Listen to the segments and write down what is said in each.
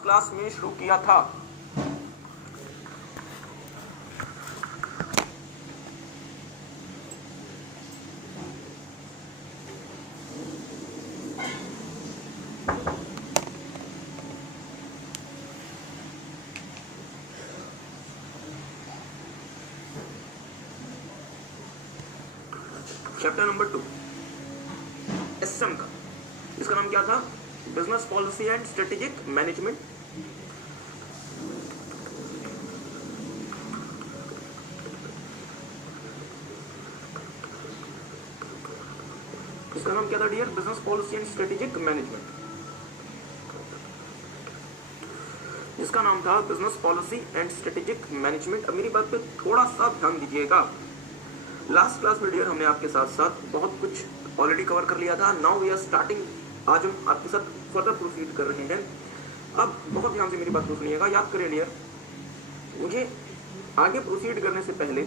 Last class में शुरू किया था। चैप्टर नंबर 2 एसएम का, इसका नाम क्या था? Business policy and strategic management. इसका नाम क्या था dear? Business policy and strategic management. इसका नाम था business policy and strategic management. अब मेरी बात पे थोड़ा सा ध्यान दीजिएगा। लास्ट क्लास में डियर हमने आपके साथ साथ बहुत कुछ ऑलरेडी कवर कर लिया था। नाउ वी आर स्टार्टिंग, आज हम आपके साथ फर्दर प्रोसीड कर रहे हैं। अब बहुत ध्यान से मेरी बात को सुनिएगा, याद करें डियर। मुझे आगे प्रोसीड करने से पहले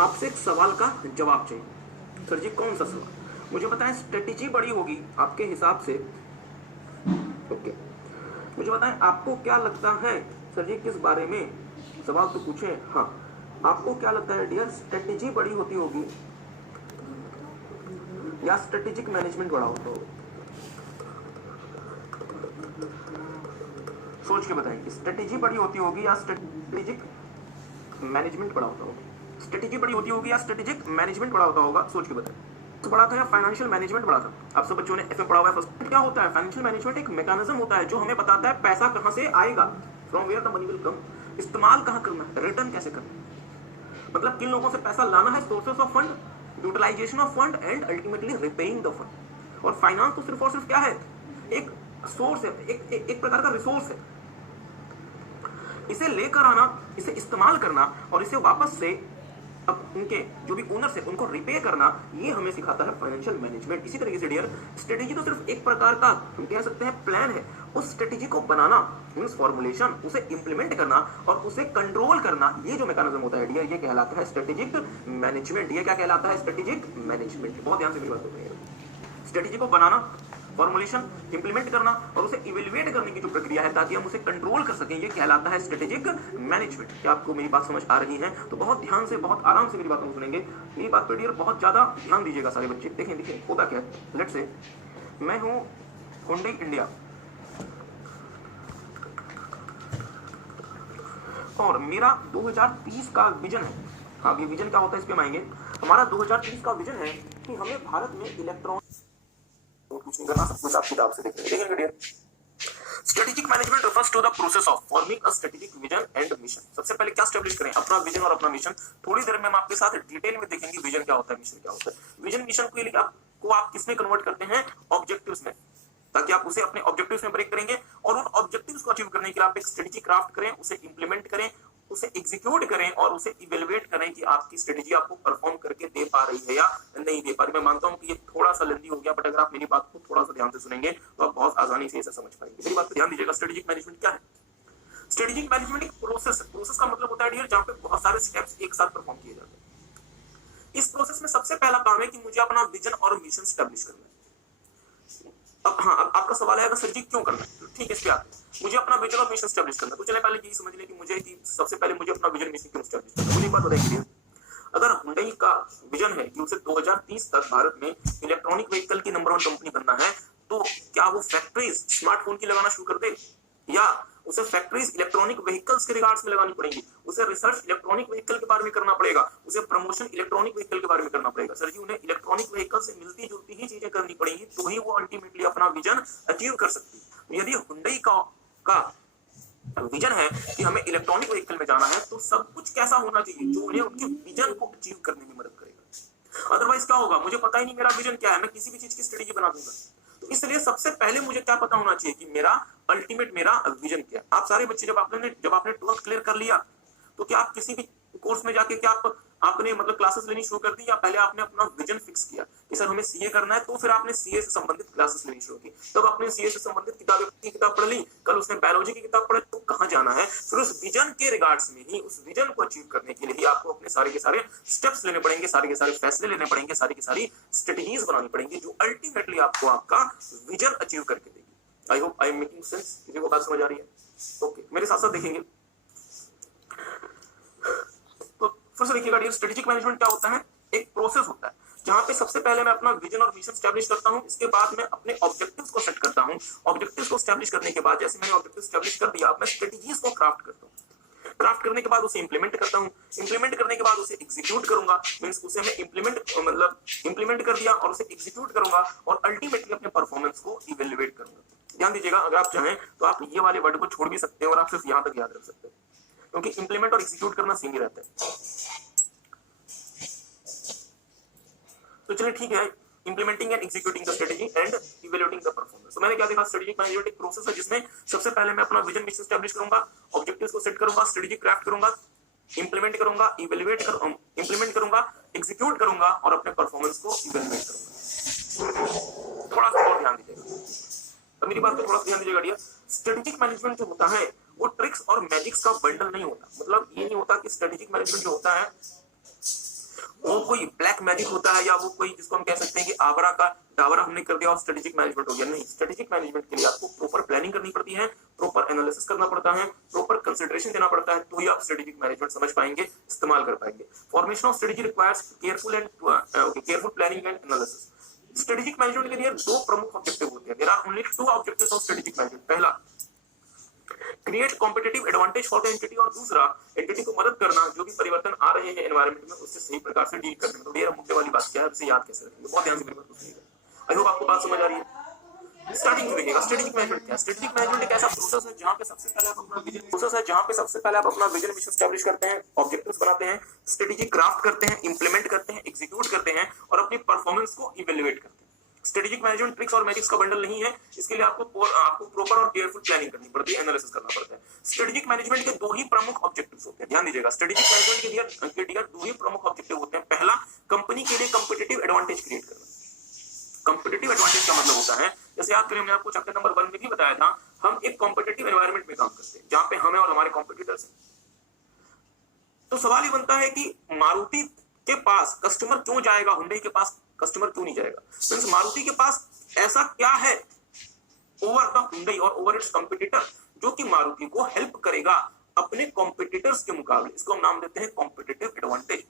आपसे एक सवाल का जवाब चाहिए। सर जी कौन सा सवाल? मुझे बताएं, स्ट्रेटेजी बड़ी होगी आपके हिसाब से, ओके, मुझे बताएं आपको क्या लगता है सर जी किस बारे में? सवाल तो पूछे, हाँ, आपको क्या लगता है डियर, स्ट्रेटेजी बड़ी होती होगी या स्ट्रेटेजिक मैनेजमेंट बड़ा होता होगा? सोच के बताएं कि स्ट्रेटेजी बड़ी होती होगी या स्ट्रेटेजिक मैनेजमेंट बड़ा होता होगा? स्ट्रेटेजी बड़ी होती होगी या स्ट्रेटेजिक मैनेजमेंट बड़ा होता होगा? सोच के बताएं। तो बड़ा था या फाइनेंशियल मैनेजमेंट बड़ा था? आप सब बच्चों ने एफए पढ़ा हुआ है। फर्स्ट क्या होता है? फाइनेंशियल मैनेजमेंट एक मैकेनिज्म होता है जो हमें बताता है पैसा कहां से आएगा, from where the money will come, इस्तेमाल कहां करना है, रिटर्न कैसे करना है, मतलब किन लोगों से पैसा लाना है, sources of fund, utilization of fund and ultimately repaying the fund. और फाइनेंस तो सिर्फ और सिर्फ क्या है? एक सोर्स है, एक प्रकार का रिसोर्स है। इसे लेकर आना, इसे इस्तेमाल करना और इसे वापस से अब उनके जो भी ओनर्स है उनको रिपे करना, ये हमें सिखाता है फाइनेंशियल मैनेजमेंट। इसी तरीके से डियर, स्ट्रेटेजी तो सिर्फ एक प्रकार का हम कह सकते हैं प्लान है। उस स्ट्रेटेजी को बनाना मींस फॉर्मुलेशन, उसे इंप्लीमेंट करना और उसे कंट्रोल करना, ये जो मैकेनिज्म होता है डियर, ये कहलाता है स्ट्रेटेजिक मैनेजमेंट। ये क्या कहलाता है? Strategic management. बहुत ध्यान से मेरी बात को सुनिएगा। स्ट्रेटेजी को बनाना, फॉर्मुलेशन, इंप्लीमेंट करना और उसे इवेल्युएट करने की जो प्रक्रिया है ताकि हम उसे कंट्रोल कर सकें, ये कहलाता है स्ट्रेटेजिक मैनेजमेंट। क्या आपको मेरी बात समझ आ रही है? तो बहुत ध्यान से, बहुत आराम से मेरी बातों को सुनेंगे। मेरी बात पर डियर बहुत ज्यादा ध्यान दीजिएगा सारे बच्चे। देखें देखिए होता क्या है, लेट्स से मैं हूं हुंडई इंडिया और मेरा 2030 का विजन है। हाँ, ये विजन क्या होता है इस पे हम आएंगे। हमारा 2030 का विजन है कि हमें भारत में इलेक्ट्रॉन, कुछ नहीं करना, सब कुछ आप किताब से देखेंगे dear. Strategic management refers to the process of forming a strategic vision and mission। सबसे पहले क्या स्टैब्लिश करें? अपना विजन और अपना मिशन। थोड़ी देर में हम आपके साथ डिटेल में देखेंगे विजन क्या होता है, मिशन क्या होता है। विजन मिशन के लिए आपको आप किसमें कन्वर्ट करते हैं? ऑब्जेक्टिव्स में, ताकि आप उसे अपने ऑब्जेक्टिव्स में ब्रेक करेंगे और उन ऑब्जेक्टिव्स को अचीव करने के लिए आप एक स्ट्रेटेजी क्राफ्ट करें, उसे इंप्लीमेंट करें, उसे एग्जीक्यूट करें और उसे इवेलुएट करें कि आपकी स्ट्रेटेजी आपको परफॉर्म करके दे पा रही है या नहीं दे पा रही। मैं मानता हूं कि ये थोड़ा सा लेंथी हो गया, बट अगर आप मेरी बात को थोड़ा सा ध्यान से सुनेंगे तो आप बहुत आसानी से इसे समझ पाएंगे। मेरी बात पर ध्यान दीजिएगा। स्ट्रेटेजिक मैनेजमेंट क्या है? स्ट्रेटेजिक मैनेजमेंट एक प्रोसेस है। प्रोसेस का मतलब होता है डियर जहां पे बहुत सारे स्टेप्स एक साथ परफॉर्म किए जाते हैं। इस प्रोसेस में सबसे पहला काम है कि मुझे अपना विजन और मिशन स्टैब्लिश करना है। अब हाँ, अब आपका सवाल है सर जी क्यों करना है? ठीक है, इसके आगे मुझे अपना विजन और मिशन स्टैब्लिश करना है। तो चले पहले यही समझ लें कि मुझे सबसे पहले मुझे अपना विजन मिशन क्यों स्टैब्लिश करना है। मुझे एक बात बताइए, अगर हुंडई का विजन है कि उसे 2030 तक भारत में इलेक्ट्रॉनिक व्हीकल की नंबर 1 कंपनी बनना है, तो क्या वो फैक्ट्रीज स्मार्टफोन की लगाना शुरू कर दे, या उसे फैक्ट्रीज इलेक्ट्रॉनिक व्हीकल्स के रिगार्ड्स में लगानी पड़ेगी, उसे रिसर्च इलेक्ट्रॉनिक व्हीकल के बारे में करना पड़ेगा, उसे प्रमोशन इलेक्ट्रॉनिक व्हीकल के बारे में करना पड़ेगा? सर जी, उन्हें इलेक्ट्रॉनिक व्हीकल से मिलती जुलती ही चीजें करनी पड़ेगी, तो ही वो अल्टीमेटली अपना विजन अचीव कर सकती है। यदि हुंडई का विजन है कि हमें इलेक्ट्रॉनिक व्हीकल में जाना है, तो सब कुछ कैसा होना चाहिए जो उन्हें उनके विजन को अचीव करने में मदद करेगा। अदरवाइज क्या होगा? मुझे पता ही नहीं मेरा विजन क्या है, मैं किसी भी चीज की स्ट्रेटेजी बना दूंगा। तो इसलिए सबसे पहले मुझे क्या पता होना चाहिए कि मेरा अल्टीमेट, मेरा विजन क्या है। आप सारे बच्चे जब आपने 12th क्लियर कर लिया, तो क्या आप किसी भी कोर्स में जाके क्या आपने मतलब क्लासेस लेनी शुरू कर दी, या पहले आपने अपना विजन फिक्स किया कि सर हमें सीए करना है, तो फिर आपने सीए से संबंधित क्लासेस लेनी शुरू की, तब आपने सीए से संबंधित किताब पढ़ ली, कल उसने बायोलॉजी की किताब पढ़ी, तो कहां जाना है? फिर उस विजन के रिगार्ड्स में ही, उस विजन को अचीव करने के लिए ही आपको अपने सारे के सारे स्टेप्स लेने पड़ेंगे, सारे के सारे फैसले लेने पड़ेंगे, सारी की सारी स्ट्रेटेजीज बनानी पड़ेंगी जो अल्टीमेटली आपको आपका विजन अचीव करके देगी। I hope I am making sense. किसी को बात समझ आ रही है? ओके, मेरे साथ साथ देखेंगे। तो फिर से देखिएगा डियर, स्ट्रेटेजिक मैनेजमेंट क्या होता है? एक प्रोसेस होता है जहां पे सबसे पहले मैं अपना विजन और मिशन स्टैब्लिश करता हूं, इसके बाद मैं अपने ऑब्जेक्टिव्स को सेट करता हूं। ऑब्जेक्टिव्स को स्टैब्लिश करने के बाद, जैसे मैंने ऑब्जेक्टिव स्टैब्लिश कर दिया, मैं स्ट्रेटेजीज को क्राफ्ट करता हूं। क्राफ्ट करने के बाद उसे इंप्लीमेंट करता हूं। इंप्लीमेंट करने के बाद उसे एग्जीक्यूट करूंगा, मींस उसे मैं इंप्लीमेंट कर दिया और उसे एग्जीक्यूट करूंगा और अल्टीमेटली अपने परफॉर्मेंस को इवेल्युएट करूंगा। ध्यान दीजिएगा, अगर आप चाहें तो आप ये वाले वर्ड को छोड़ भी सकते हैं और आप सिर्फ यहां तक याद रख सकते हैं, क्योंकि इंप्लीमेंट और एग्जीक्यूट करना सेम ही रहता है। तो चलिए ठीक है, implementing and executing the strategy and evaluating the performance. तो मैंने क्या देखा, स्ट्रेटेजिक मैनेजमेंट एक प्रोसेस है जिसमें सबसे पहले मैं अपना विजन मिशन एस्टैब्लिश करूंगा, ऑब्जेक्टिव्स को सेट करूंगा, स्ट्रेटेजी क्राफ्ट करूंगा, इंप्लीमेंट करूंगा, इंप्लीमेंट करूंगा, एग्जीक्यूट करूंगा और अपने परफॉर्मेंस को इवैल्यूएट करूंगा। थोड़ा सा और ध्यान दीजिएगा, तो मेरी बात को थोड़ा सा ध्यान दीजिएगा डियर। स्ट्रेटेजिक मैनेजमेंट जो होता है वो ट्रिक्स और मैजिक्स का बंडल नहीं होता। मतलब ये नहीं होता कि स्ट्रेटेजिक मैनेजमेंट जो होता है वो कोई ब्लैक मैजिक होता है, या वो कोई जिसको हम कह सकते हैं कि आबरा का डाबरा हमने कर दिया और स्ट्रेटेजिक मैनेजमेंट हो गया। नहीं, स्ट्रेटेजिक मैनेजमेंट के लिए आपको प्रॉपर प्लानिंग करनी पड़ती है, प्रॉपर एनालिसिस करना पड़ता है, प्रॉपर कंसिडरेशन देना पड़ता है, तो ही आप स्ट्रेटेजिक मैनेजमेंट समझ पाएंगे, इस्तेमाल कर पाएंगे। Formation of strategy requires careful planning and analysis. Strategic management के लिए दो प्रमुख ऑब्जेक्टिव होते हैं। There are only two objectives of strategic management. पहला, create competitive advantage for the entity, और दूसरा, एंटिटी को मदद करना जो भी परिवर्तन आ रहे हैं एनवायरनमेंट में उससे सही प्रकार से डील करने में। तो ये मुद्दे वाली बात क्या है, उसे याद कैसे रखेंगे, बहुत ध्यान से मेरी बात को सुनिएगा। आई होप आपको बात समझ आ रही है। स्टार्टिंग से देखिएगा, स्ट्रेटेजिक मैनेजमेंट क्या है। स्ट्रेटेजिक मैनेजमेंट एक ऐसा प्रोसेस है जहां पे सबसे पहले आप अपना विजन मिशन एस्टैब्लिश करते हैं, ऑब्जेक्टिव्स बनाते हैं, स्ट्रेटेजी क्राफ्ट करते हैं, इंप्लीमेंट करते हैं, एग्जीक्यूट करते हैं और अपनी परफॉर्मेंस को इवैल्यूएट करते हैं। स्ट्रेटेजिक मैनेजमेंट ट्रिक्स और मैजिक्स का बंडल नहीं है, इसके लिए आपको प्रॉपर और केयरफुल प्लानिंग करनी पड़ती है, एनालिसिस करना पड़ता है। स्ट्रेटेजिक मैनेजमेंट के दो ही प्रमुख ऑब्जेक्टिव्स होते हैं, ध्यान दीजिएगा। स्ट्रेटेजिक मैनेजमेंट के लिए दो ही प्रमुख ऑब्जेक्टिव होते हैं। पहला, कंपनी के लिए कॉम्पिटिटिव एडवांटेज क्रिएट करना। कॉम्पिटिटिव एडवांटेज का मतलब होता है, जैसे याद करें, हमने आपको चैप्टर नंबर 1 में भी बताया था, हम एक कॉम्पिटिटिव एनवायरनमेंट में काम करते हैं जहां पे हमें और हमारे कॉम्पिटिटर्स हैं। तो सवाल ये बनता है कि मारुति के पास कस्टमर क्यों जाएगा, हुंडई के पास कस्टमर क्यों नहीं जाएगा? मींस मारुति के पास ऐसा क्या है ओवर द हुंडई और ओवर इट्स कॉम्पिटिटर जो कि मारुति को हेल्प करेगा अपने कॉम्पिटिटर्स के मुकाबले? इसको हम नाम देते हैं कॉम्पिटिटिव एडवांटेज।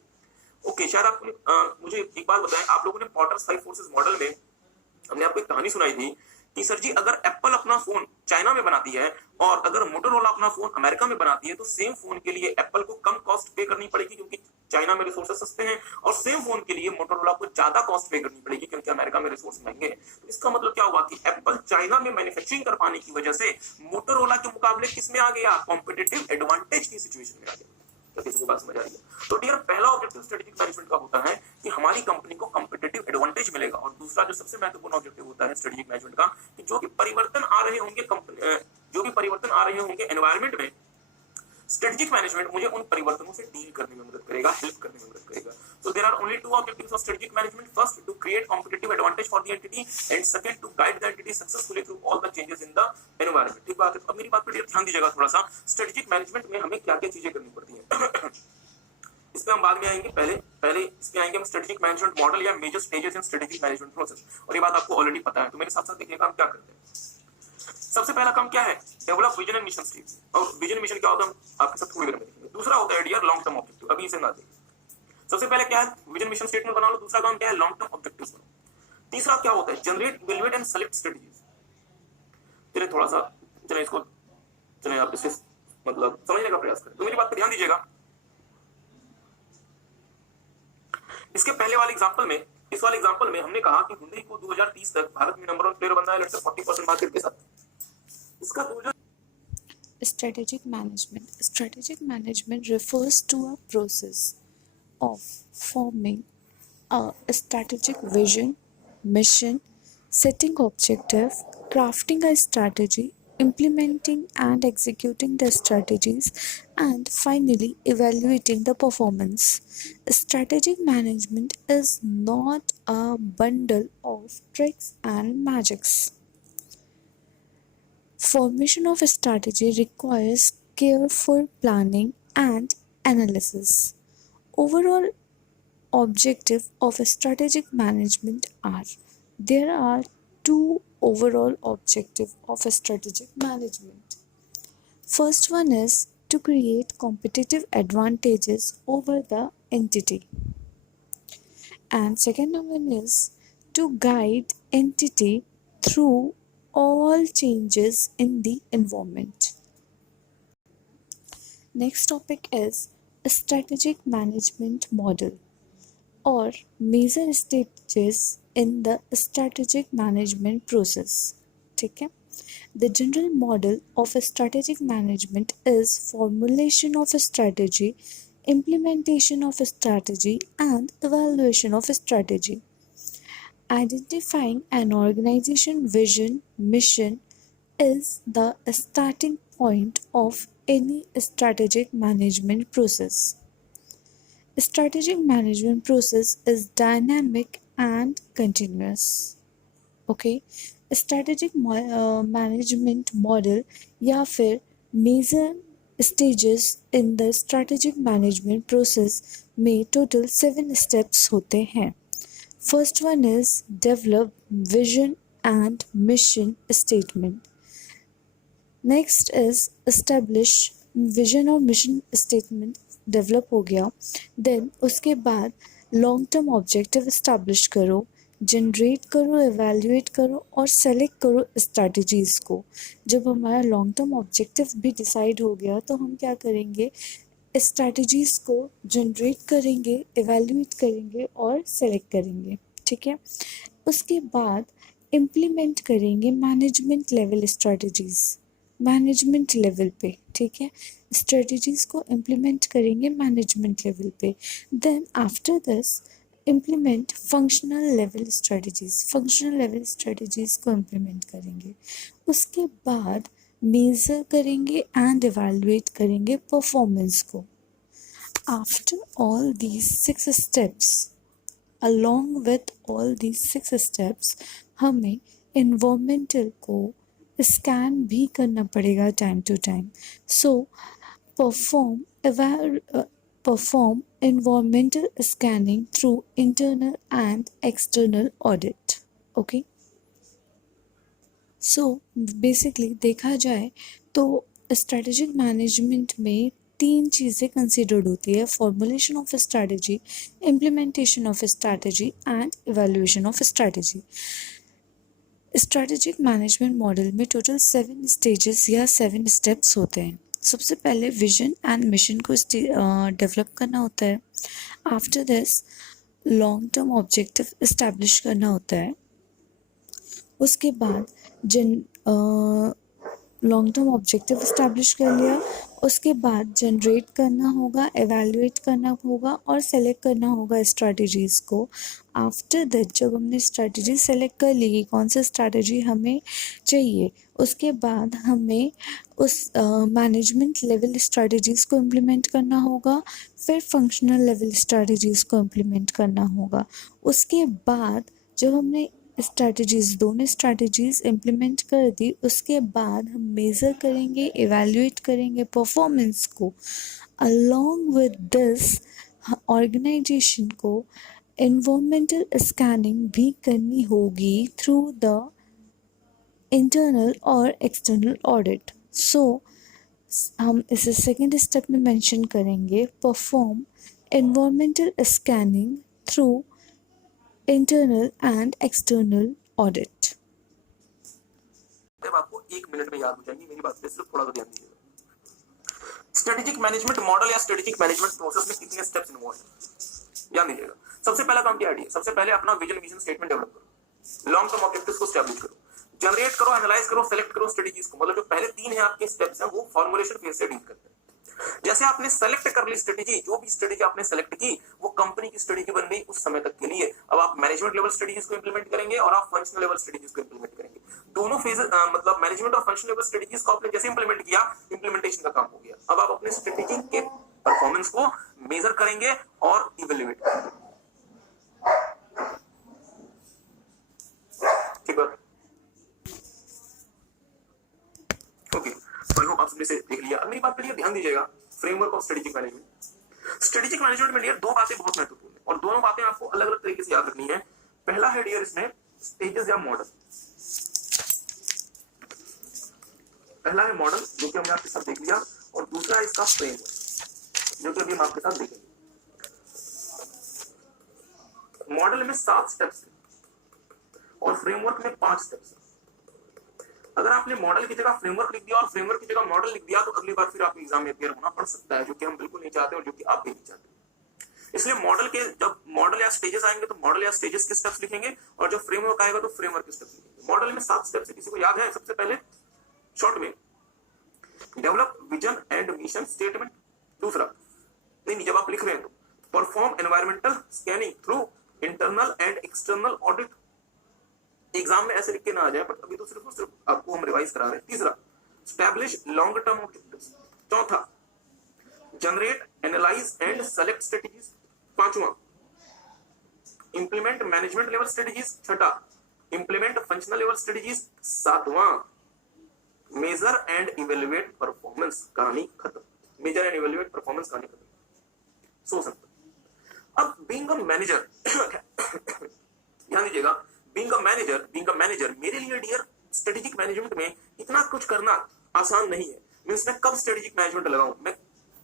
ओके, शायद आप मुझे एक बात बताएं, आप लोगों ने पॉटर्स 5 फोर्सेस मॉडल में हमने आपको एक कहानी सुनाई थी कि सर जी, अगर एप्पल अपना फोन चाइना में बनाती है और अगर मोटोरोला अपना फोन अमेरिका में बनाती है, तो सेम फोन के लिए एप्पल को कम कॉस्ट पे करनी पड़ेगी क्योंकि चाइना में रिसोर्सेस सस्ते हैं, और सेम फोन के लिए मोटोरोला को ज्यादा कॉस्ट पे करनी पड़ेगी क्योंकि अमेरिका में रिसोर्स महंगे हैं। तो इसका मतलब क्या हुआ कि एप्पल चाइना में मैन्युफैक्चरिंग कर पाने की वजह से मोटोरोला के मुकाबले किस में आ गया? कॉम्पिटिटिव एडवांटेज की सिचुएशन में आ गया। तो किसी को बात समझ आ रही है? तो डियर, पहला ऑब्जेक्टिव स्ट्रेटेजिक मैनेजमेंट का होता है कि हमारी कंपनी को कॉम्पिटिटिव एडवांटेज मिलेगा, और दूसरा जो सबसे महत्वपूर्ण ऑब्जेक्टिव होता है स्ट्रेटेजिक मैनेजमेंट का, कि जो भी परिवर्तन आ रहे होंगे एनवायरनमेंट में, स्ट्रेटेजिक मैनेजमेंट मुझे उन परिवर्तनों से डील करने में मदद करेगा, हेल्प करने में मदद करेगा। So there are only two objectives of strategic management. First, to create competitive advantage for the entity, and second, to guide the entity successfully through all the changes in the environment. ठीक बात है? अब मेरी बात पर ध्यान दीजिएगा थोड़ा सा। स्ट्रेटेजिक मैनेजमेंट में हमें क्या क्या चीजें करनी पड़ती है इस पे हम बाद में आएंगे। पहले इस पे आएंगे हम स्ट्रेटेजिक मैनेजमेंट मॉडल या major stages in strategic management process, और ये बात आपको ऑलरेडी पता है। तो मेरे साथ साथ देखिएगा हम क्या करते हैं। सबसे पहला काम क्या है? Develop vision and mission statement. और विजन मिशन क्या होता है आपके साथ थोड़ी देर में देखेंगे। दूसरा होता है डियर लॉन्ग टर्म ऑब्जेक्टिव। अभी इसे ना देखें। सबसे पहले क्या है? विजन मिशन स्टेटमेंट बना लो। दूसरा काम क्या है? लॉन्ग टर्म ऑब्जेक्टिव्स बनाओ। तीसरा क्या होता है? Generate, evaluate and select strategies. चलिए थोड़ा सा चलिए आप इसे मतलब समझने का प्रयास करें। तो मेरी बात पर ध्यान दीजिएगा। इसके पहले वाले एग्जांपल में, इस वाले एग्जांपल में हमने कहा कि हुंडई को 2030 तक भारत में नंबर 1 प्लेयर बनना है, लेट्स से 40% मार्केट के साथ। इसका 2000 Strategic management refers to a process of forming a strategic vision, mission, setting objective, crafting a strategy, implementing and executing the strategies, and finally evaluating the performance. Strategic management is not a bundle of tricks and magics. Formation of a strategy requires careful planning and analysis. Overall objective of a strategic management are: there are two overall objective of a strategic management. First one is to create competitive advantages over the entity, and second one is to guide entity through all changes in the environment. Next topic is a strategic management model or major stages in the strategic management process. ठीक है? The general model of a strategic management is formulation of a strategy, implementation of a strategy, and evaluation of a strategy. Identifying an organization vision, mission is the starting point of any strategic management process. Strategic management process is dynamic and continuous. Okay, strategic management model या फिर major stages in the strategic management process में total 7 steps होते हैं. First one is develop vision and mission statement. Next is establish vision और mission statement develop हो गया. Then उसके बाद लॉन्ग टर्म ऑब्जेक्टिव एस्टेब्लिश करो, जनरेट करो, एवेल्युएट करो और सेलेक्ट करो स्ट्रैटेजीज़ को. जब हमारा लॉन्ग टर्म ऑब्जेक्टिव भी डिसाइड हो गया तो हम क्या करेंगे, स्ट्रैटेजीज़ को जनरेट करेंगे, एवेल्युएट करेंगे और सेलेक्ट करेंगे. ठीक है, उसके बाद इम्प्लीमेंट करेंगे management level strategies, management level पे. ठीक है, स्ट्रेटजीज़ को इम्प्लीमेंट करेंगे मैनेजमेंट लेवल पे. Then after this implement functional level strategies, functional level strategies को इम्प्लीमेंट करेंगे. उसके बाद मेज़र करेंगे एंड एवेलुएट करेंगे परफॉर्मेंस को. After all these 6 steps, along with all these 6 steps, हमें इन्वायरमेंटल को स्कैन भी करना पड़ेगा time to time. So perform environmental scanning through internal and external audit. Okay, so basically देखा जाए तो स्ट्रेटेजिक मैनेजमेंट में 3 चीज़ें कंसिडर्ड होती है: formulation of strategy, implementation of strategy and evaluation of strategy. Strategic management model में total 7 stages या 7 steps होते हैं. सबसे पहले विजन एंड मिशन को डेवलप करना होता है. After this long term objective establish करना होता है. उसके बाद लॉन्ग टर्म ऑब्जेक्टिव इस्टेब्लिश कर लिया, उसके बाद जनरेट करना होगा, एवेल्युएट करना होगा और सेलेक्ट करना होगा स्ट्रैटेजीज़ को. आफ्टर दैट जब हमने स्ट्रैटेजी सेलेक्ट कर ली कि कौन सा स्ट्रैटेजी हमें चाहिए, उसके बाद हमें उस मैनेजमेंट लेवल स्ट्रैटेजीज़ को इम्प्लीमेंट करना होगा, फिर फंक्शनल लेवल स्ट्रैटेजीज़ को इम्प्लीमेंट करना होगा. उसके बाद जब हमने दोनों स्ट्रैटेजीज़ इम्प्लीमेंट कर दी, उसके बाद हम मेज़र करेंगे, एवेल्युएट करेंगे परफॉर्मेंस को. अलॉन्ग विद दिस ऑर्गेनाइजेशन को एनवायरमेंटल स्कैनिंग भी करनी होगी थ्रू द इंटरनल और एक्सटर्नल ऑडिट. सो हम इसे सेकेंड स्टेप में मेंशन करेंगे, perform environmental scanning through internal and external audit. जब आपको 1 मिनट में याद हो जाएंगी, मेरी बात पे सिर्फ थोड़ा सा ध्यान दीजिएगा. स्ट्रेटेजिक मैनेजमेंट मॉडल या स्ट्रेटेजिक मैनेजमेंट प्रोसेस में कितने स्टेप्स इन्वॉल्व हैं, ध्यान दीजिएगा. सबसे पहला काम क्या है, सबसे पहले अपना विजन मिशन स्टेटमेंट डेवलप करो, लॉन्ग टर्म ऑब्जेक्टिव्स को एस्टैब्लिश करो, जनरेट करो, एनालाइज करो, सेलेक्ट करो स्ट्रेटेजीज को. मतलब जो पहले 3 है आपके स्टेप्स हैं वो फॉर्मुलेशन फेज से डील करते हैं. जैसे आपने सेलेक्ट कर ली स्ट्रेटेजी, जो भी स्ट्रेटेजी आपने सेलेक्ट की वो कंपनी की स्ट्रेटेजी बन गई उस समय तक के लिए. अब आप मैनेजमेंट लेवल स्ट्रेटेजीज को इंप्लीमेंट करेंगे और आप फंक्शनल लेवल स्ट्रेटेजीज को इंप्लीमेंट करेंगे. दोनों फेज मतलब मैनेजमेंट और फंक्शनल लेवल स्ट्रेटेजीज को आपने जैसे इंप्लीमेंट किया, इंप्लीमेंटेशन का काम हो गया. अब आप अपने स्ट्रेटेजी के परफॉर्मेंस को मेजर करेंगे और इवैल्यूएट करेंगे. ठीक है, ओके, आई होप आप सबने से देख लिया. अब मेरी बात पर ध्यान दीजिएगा, framework of strategic management. Strategic management में डियर 2 बातें बहुत महत्वपूर्ण है और दोनों बातें आपको अलग अलग तरीके से याद रखनी है. पहला है डियर इसमें स्टेजेस या मॉडल. पहला है मॉडल, जो कि हमने आपके साथ देख लिया, और दूसरा है इसका फ्रेमवर्क, जो कि अभी हम आपके साथ देखेंगे। मॉडल में 7 स्टेप्स और फ्रेमवर्क में 5 स्टेप्स। अगर आपने मॉडल की जगह फ्रेमवर्क लिख दिया और फ्रेमवर्क की जगह मॉडल लिख दिया तो अगली बार फिर आपको एग्जाम में अपियर होना पड़ सकता है, जो कि हम बिल्कुल नहीं चाहते और जो कि आप भी नहीं चाहते। इसलिए मॉडल के जब मॉडल या स्टेजेस आएंगे तो मॉडल या स्टेजेस के स्टेप्स लिखेंगे, और जब फ्रेमवर्क आएगा तो फ्रेमवर्क के स्टेप्स लिखेंगे। मॉडल में 7 स्टेप्स है, किसी को याद है? सबसे पहले शॉर्ट में develop vision and mission statement. दूसरा, नहीं जब आप लिख रहे हैं तो perform environmental scanning through internal and external audit. Exam में ऐसे लिख के ना आ जाए, पर अभी तो सिर्फ और सिर्फ आपको हम रिवाइज करा रहे हैं। तीसरा, स्टैब्लिश लॉन्ग टर्म ऑब्जेक्टिव्स। चौथा, generate analyse and select strategies. पांचवा, इंप्लीमेंट मैनेजमेंट लेवल स्ट्रेटेजीज। छठा, इंप्लीमेंट फंक्शनल लेवल स्ट्रेटेजीज। सातवां, मेजर एंड इवेल्युएट परफॉर्मेंस। कहानी खत्म। मेजर एंड इवेल्युएट परफॉर्मेंस, कहानी खत्म। So simple. अब बीइंग अ मैनेजर, ध्यान दीजिएगा, बीइंग अ मैनेजर मेरे लिए डियर स्ट्रेटेजिक मैनेजमेंट में इतना कुछ करना आसान नहीं है। मींस मैं कब स्ट्रेटेजिक मैनेजमेंट लगाऊं, मैं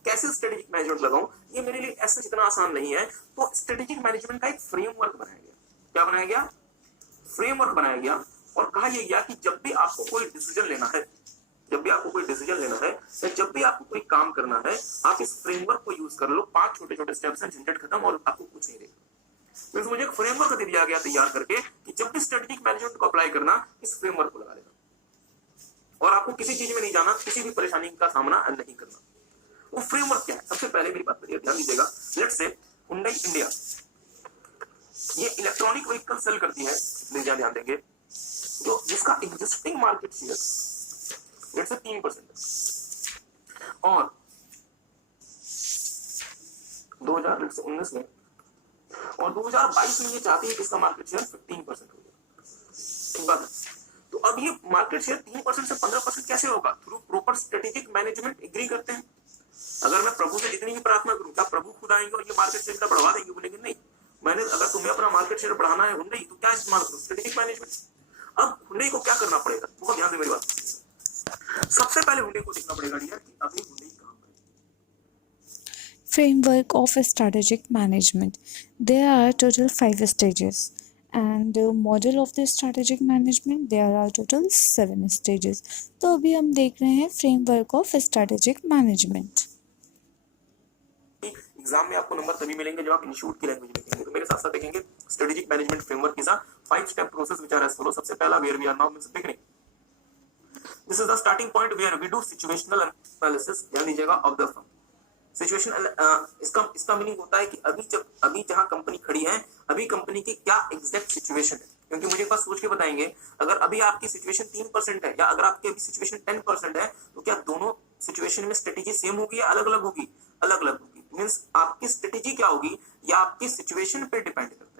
कैसे स्ट्रेटेजिक मैनेजमेंट लगाऊं, ये मेरे लिए ऐसा इतना आसान नहीं है। तो स्ट्रेटेजिक मैनेजमेंट का एक फ्रेमवर्क बनाया गया। क्या बनाया गया? फ्रेमवर्क बनाया गया, और कहा यह गया कि जब भी आपको कोई डिसीजन लेना है, या जब भी आपको कोई काम करना है, आप इस फ्रेमवर्क को यूज कर लो। 5 छोटे छोटे स्टेप्स हैं, झंझट खत्म, और आपको कुछ नहीं देगा। तो मुझे एक फ्रेमवर्क दे दिया गया तैयार करके कि जब भी स्ट्रेटेजिक मैनेजमेंट को अप्लाई करना, इस फ्रेमवर्क को लगा लेना, और आपको किसी चीज में नहीं जाना, किसी भी परेशानी का सामना नहीं करना। वो फ्रेमवर्क क्या है? सबसे पहले मेरी बात करिए, ध्यान दीजिएगा। लेट्स से हुंडई इंडिया ये इलेक्ट्रॉनिक व्हीकल सेल करती है, ध्यान देंगे, जो जिसका existing market share let's say 3% और 2019 में और 2022 में ये चाहती है कि इसका मार्केट शेयर 15% हो जाए। ठीक बात है। तो अब ये मार्केट शेयर 3% से 15% कैसे होगा? Through proper strategic management. Agree करते हैं? अगर मैं प्रभु से जितनी भी प्रार्थना करूं, क्या प्रभु खुद आएंगे और ये मार्केट शेयर बढ़वा देंगे? बोलेंगे नहीं। मैंने, अगर तुम्हें अपना मार्केट शेयर बढ़ाना है हुंडई, तो क्या इस्तेमाल करो? Strategic management. अब हुंडई को क्या करना पड़ेगा? बहुत ध्यान से मेरी बात। सबसे पहले हुंडई को देखना पड़ेगा डियर कि अभी हुंडई कहां पर है। Framework of strategic management. There are total 5 stages, and model of the strategic management, there are total 7 stages. तो अभी हम देख रहे हैं framework of strategic management. Exam में आपको नंबर तभी मिलेंगे जब आप इंस्टीट्यूट की लैंग्वेज में देखेंगे। तो मेरे साथ साथ देखेंगे strategic management framework is a 5 step process which are as follow. सबसे पहला, where we are now means beginning. This is the starting point where we do situational analysis. ध्यान दीजिएगा, ऑफ द फर्म। सिचुएशन इसका meaning होता है कि अभी जहां कंपनी खड़ी है, अभी कंपनी की क्या एग्जैक्ट सिचुएशन है। क्योंकि मुझे एक बात सोच के बताएंगे, अगर अभी आपकी सिचुएशन 3% है, या अगर आपकी अभी सिचुएशन 10% है, तो क्या दोनों सिचुएशन में स्ट्रेटेजी सेम होगी या अलग अलग होगी? अलग अलग होगी। मींस आपकी स्ट्रेटेजी क्या होगी या आपकी सिचुएशन पे डिपेंड करता है।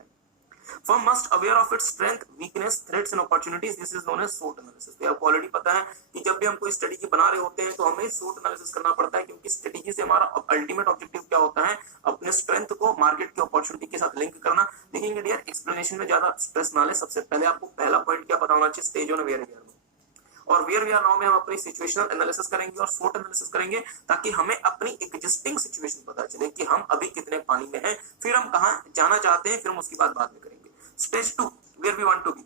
Firm must aware of its strength, weakness, threats and opportunities. This is known as SWOT analysis. तो आपको ऑलरेडी पता है कि जब भी हम कोई स्ट्रेटेजी बना रहे होते हैं तो हमें SWOT एनालिसिस करना पड़ता है, क्योंकि स्ट्रेटेजी से हमारा अल्टीमेट ऑब्जेक्टिव क्या होता है? अपने स्ट्रेंथ को मार्केट की अपॉर्चुनिटी के साथ लिंक करना। लेकिन डियर, एक्सप्लेनेशन में ज्यादा स्ट्रेस ना ले। सबसे पहले आपको पहला पॉइंट क्या पता होना चाहिए? Stage on where we are now. और वेयर वी आर नाउ में हम अपनी सिचुएशनल एनालिसिस करेंगे और SWOT एनालिसिस करेंगे, ताकि हमें अपनी एग्जिस्टिंग सिचुएशन पता चले कि हम अभी कितने पानी में हैं, फिर हम कहां जाना चाहते हैं, फिर हम उसकी बात बाद में करेंगे। Stage 2, where we want to be.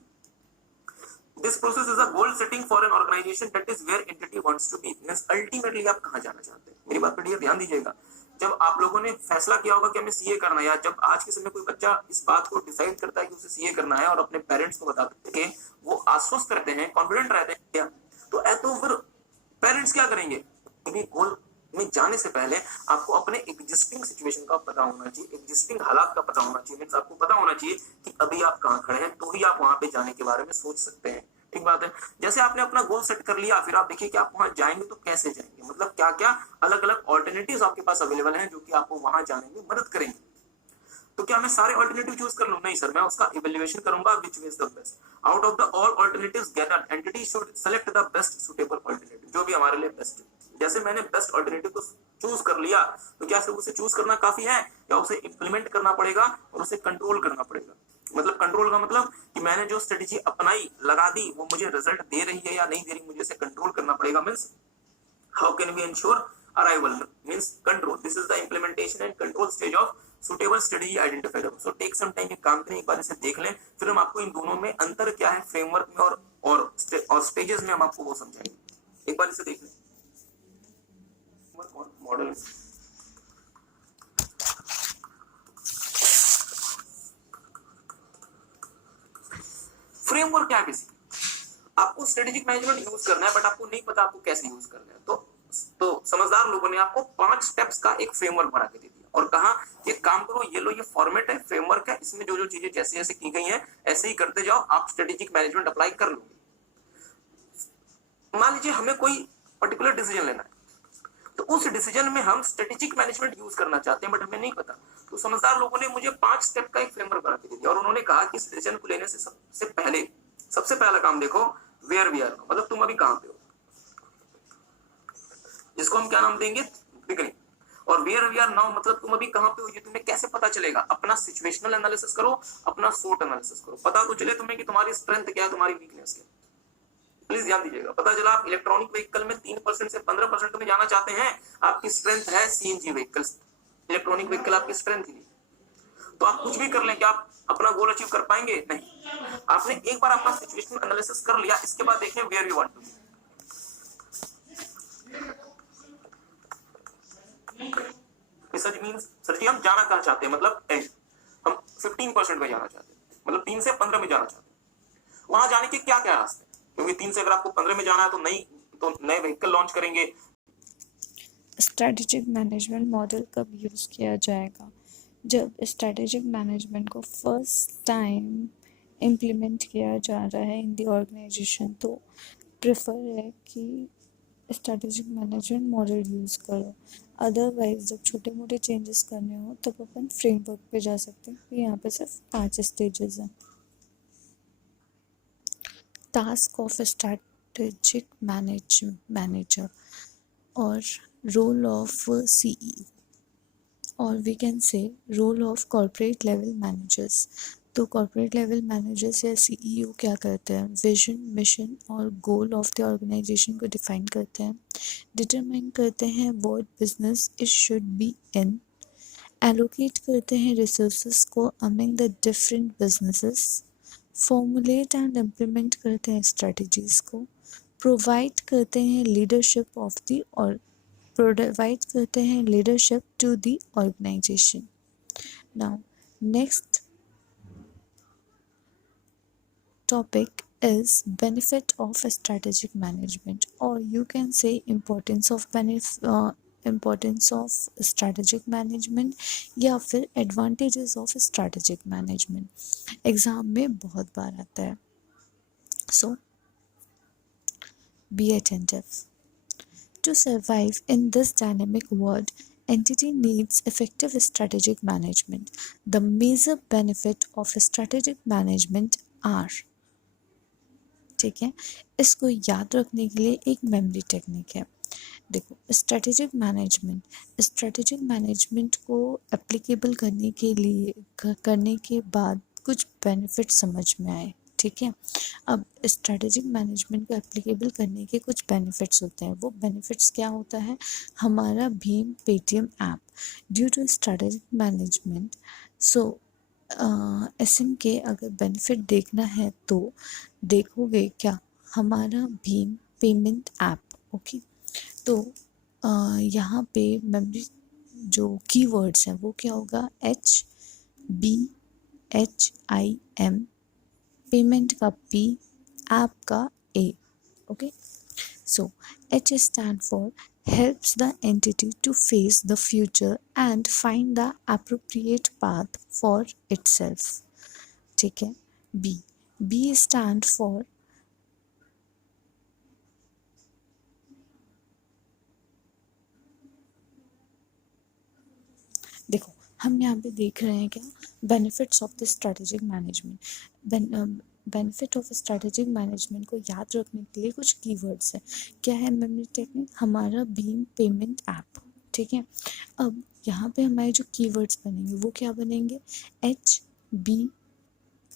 This process is a goal setting for an organization, that is where entity wants to be. Means ultimately आप कहाँ जाना चाहते हैं? मेरी बात पर ध्यान दीजिएगा। जब आप लोगों ने फैसला किया होगा कि हमें सीए करना है, या जब आज के समय कोई बच्चा इस बात को डिसाइड करता है कि उसे सीए करना है और अपने पेरेंट्स को बताते हैं, वो आश्वस्त रहते हैं, कॉन्फिडेंट रहते हैं, तो फिर पेरेंट्स क्या करेंगे? गोल में जाने से पहले आपको अपने एग्जिस्टिंग सिचुएशन का पता होना चाहिए, एग्जिस्टिंग हालात का पता होना चाहिए। मींस आपको पता होना चाहिए कि अभी आप कहां खड़े हैं, तो ही आप वहां पे जाने के बारे में सोच सकते हैं। ठीक बात है। जैसे आपने अपना गोल सेट कर लिया, फिर आप देखिए कि आप वहां जाएंगे तो कैसे जाएंगे, मतलब क्या क्या अलग अलग ऑल्टरनेटिव्स आपके पास अवेलेबल हैं जो कि आपको वहां जाने में मदद करेंगे। तो क्या मैं सारे ऑल्टरनेटिव चूज कर लूं? नहीं सर, मैं उसका इवैल्यूएशन करूंगा, which is the best out of the all alternatives gathered. Entity should select the best suitable alternative, जो भी हमारे लिए बेस्ट है। जैसे मैंने बेस्ट ऑल्टरनेटिव को चूज कर लिया, तो क्या सिर्फ उसे चूज करना काफी है, या उसे इंप्लीमेंट करना पड़ेगा और उसे कंट्रोल करना पड़ेगा? मतलब कंट्रोल का मतलब कि मैंने जो स्ट्रेटेजी अपनाई, लगा दी, वो मुझे रिजल्ट दे रही है या नहीं दे रही, मुझे इसे कंट्रोल करना पड़ेगा। Means how can we ensure arrival, means control. This is the implementation and control stage of suitable strategy identified. So take some time, ये काम करें, एक बार इसे देख लें, फिर हम आपको इन दोनों में अंतर क्या है फ्रेमवर्क में और स्टेजेस में हम आपको वो समझाएंगे। एक बार इसे देख लें, मॉडल। फ्रेमवर्क क्या है? बेसिक आपको स्ट्रेटेजिक मैनेजमेंट यूज करना है, बट आपको नहीं पता आपको कैसे यूज करना है। तो समझदार लोगों ने आपको 5 स्टेप्स का एक फ्रेमवर्क बना के दे दिया और कहा ये काम करो, ये लो, ये फॉर्मेट है, फ्रेमवर्क है, इसमें जो जो चीजें जैसे जैसे की गई हैं ऐसे ही करते जाओ, आप स्ट्रेटेजिक मैनेजमेंट अप्लाई कर लोगे। मान लीजिए हमें कोई पर्टिकुलर डिसीजन लेना है, तो उस डिसीजन में हम स्ट्रेटेजिक मैनेजमेंट यूज करना चाहते हैं, बट हमें नहीं पता। तो समझदार लोगों ने मुझे 5 स्टेप का एक फ्रेमवर्क बना के दे दिया और उन्होंने कहा कि इस डिसीजन को लेने से सबसे पहला काम देखो, वेयर वी आर, मतलब तुम अभी कहां पे हो, जिसको हम क्या नाम देंगे, बिगनिंग। और वेयर वी आर नाउ मतलब तुम अभी कहां पे हो, ये तुम्हें कैसे पता चलेगा? अपना सिचुएशनल एनालिसिस करो, अपना सोट एनालिसिस करो, पता तो चले तुम्हें कि तुम्हारी स्ट्रेंथ क्या है, तुम्हारी वीकनेस क्या है। प्लीज ध्यान दीजिएगा। पता चला आप इलेक्ट्रॉनिक व्हीकल में 3% से 15% में जाना चाहते हैं, आपकी स्ट्रेंथ है सीएनजी व्हीकल, इलेक्ट्रॉनिक व्हीकल आपकी स्ट्रेंथ ही नहीं, तो आप कुछ भी कर लें, क्या आप अपना गोल अचीव कर पाएंगे? नहीं। आपने एक बार अपना सिचुएशनल एनालिसिस कर लिया, इसके बाद देखें where you want to be. Sir means sir ji हम जाना कहाँ चाहते हैं, मतलब एंड हम 15% में जाना चाहते हैं, मतलब 3 से 15 में जाना चाहते हैं। वहां जाने के क्या क्या रास्ते हैं? क्योंकि 3 से अगर आपको 15 में जाना है तो नए व्हीकल लॉन्च करेंगे। स्ट्रेटेजिक मैनेजमेंट मॉडल कब यूज़ किया जाएगा? जब स्ट्रेटेजिक मैनेजमेंट को फर्स्ट टाइम इम्प्लीमेंट किया जा रहा है इन द ऑर्गेनाइजेशन, तो प्रेफर है कि स्ट्रेटेजिक मैनेजमेंट मॉडल यूज़ करो। अदरवाइज जब छोटे मोटे चेंजेस करने हो तब अपन फ्रेमवर्क पे जा सकते हैं। यहाँ पे सिर्फ 5 स्टेजेस हैं। टास्क ऑफ स्ट्रेटेजिक मैनेजर और रोल ऑफ सीईओ, और we can say role of corporate level managers. तो कॉर्पोरेट लेवल मैनेजर्स या सीईओ क्या करते हैं? विजन, मिशन और गोल ऑफ द ऑर्गेनाइजेशन को डिफाइन करते हैं, डिटरमाइन करते हैं what business it should be in, allocate करते हैं रिसोर्सेज को among the different businesses, formulate and implement करते हैं स्ट्रेटजीज को, प्रोवाइड करते हैं लीडरशिप ऑफ द और प्रोवाइड करते हैं leadership to the organisation. Now next topic is benefit of strategic management, or you can say importance of strategic management या फिर advantages of strategic management। Exam में बहुत बार आता है, so be attentive. To survive in this dynamic world, entity needs effective strategic management. The major benefit of strategic management are, ठीक है, इसको याद रखने के लिए एक मेमोरी टेक्निक है। देखो, स्ट्रेटेजिक मैनेजमेंट को एप्लीकेबल करने के बाद कुछ बेनिफिट समझ में आए, ठीक है। अब स्ट्रेटेजिक मैनेजमेंट को एप्लीकेबल करने के कुछ बेनिफिट्स होते हैं। वो बेनिफिट्स क्या होता है? हमारा भीम Paytm app due to strategic management, so SM के अगर बेनिफिट देखना है तो देखोगे क्या, हमारा भीम पेमेंट ऐप, ओके। तो यहाँ पे मेमोरी जो कीवर्ड्स हैं वो क्या होगा? HBHIM, पेमेंट का P, ऐप का A, okay. So H stand for helps the entity to face the future and find the appropriate path for itself, ठीक है। B stand for देखो, हम यहाँ पे देख रहे हैं क्या, benefits of the strategic management. Benefit of strategic management को याद रखने के लिए कुछ कीवर्ड्स हैं। क्या है मेमोरी टेक्निक? हमारा भीम पेमेंट ऐप, ठीक है। अब यहाँ पे हमारे जो कीवर्ड्स बनेंगे वो क्या बनेंगे? HB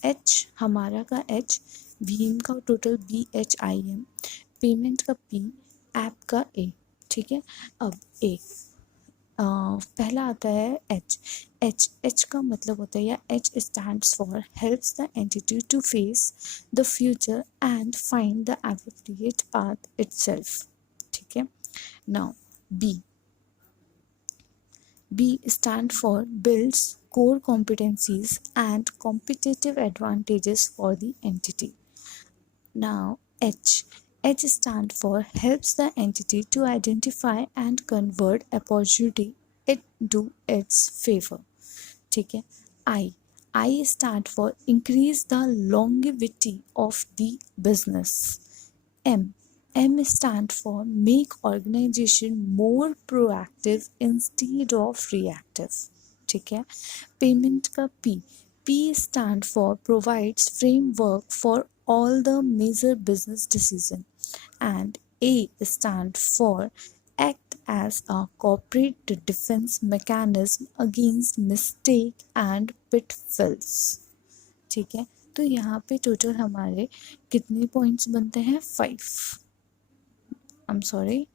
एच हमारा का एच, भीम का टोटल BHIM, पेमेंट का P, ऐप का A। ठीक है, अब A पहला आता है एच। एच का मतलब होता है, या H stands for helps the entity to face the future and find the appropriate path itself. ठीक है, now B. B stand for builds core competencies and competitive advantages for the entity. Now H. H stand for helps the entity to identify and convert opportunity into its favor. ठीक है, I stand for increase the longevity of the business. M. M stand for make organization more proactive instead of reactive. ठीक है, payment का P stand for provides framework for all the major business decision, and A stand for act as a corporate defense mechanism against mistake and pitfalls. ठीक है, तो यहाँ पे total हमारे कितने पॉइंट्स बनते हैं? 5। आई एम सॉरी,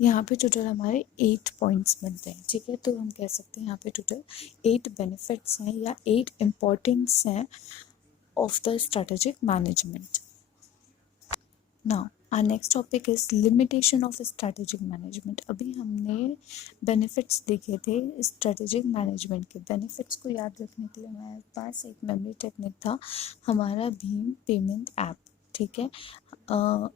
यहाँ पे टोटल हमारे 8 पॉइंट्स बनते हैं। ठीक है, तो हम कह सकते हैं यहाँ पे टोटल 8 बेनिफिट्स हैं या 8 इम्पॉर्टेंट्स हैं of the strategic management. Now our next topic is limitation of strategic management. अभी हमने बेनिफिट्स देखे थे स्ट्रेटेजिक मैनेजमेंट के। बेनिफिट्स को याद रखने के लिए हमारे पास एक मेमोरी टेक्निक था, हमारा भीम पेमेंट ऐप। ठीक है,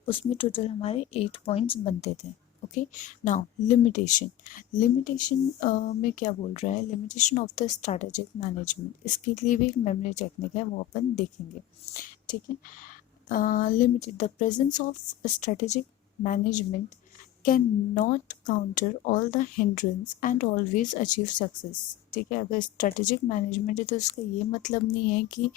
उसमें टोटल हमारे 8 पॉइंट्स बनते थे। Okay, now limitation. लिमिटेशन में क्या बोल रहा है? Limitation of the strategic management, इसके लिए भी एक मेमोरी टेक्निक है, वो अपन देखेंगे। ठीक है, limited the presence of strategic management cannot counter all the hindrance and always achieve success। ठीक है, अगर स्ट्रेटेजिक मैनेजमेंट है तो इसका ये मतलब नहीं है कि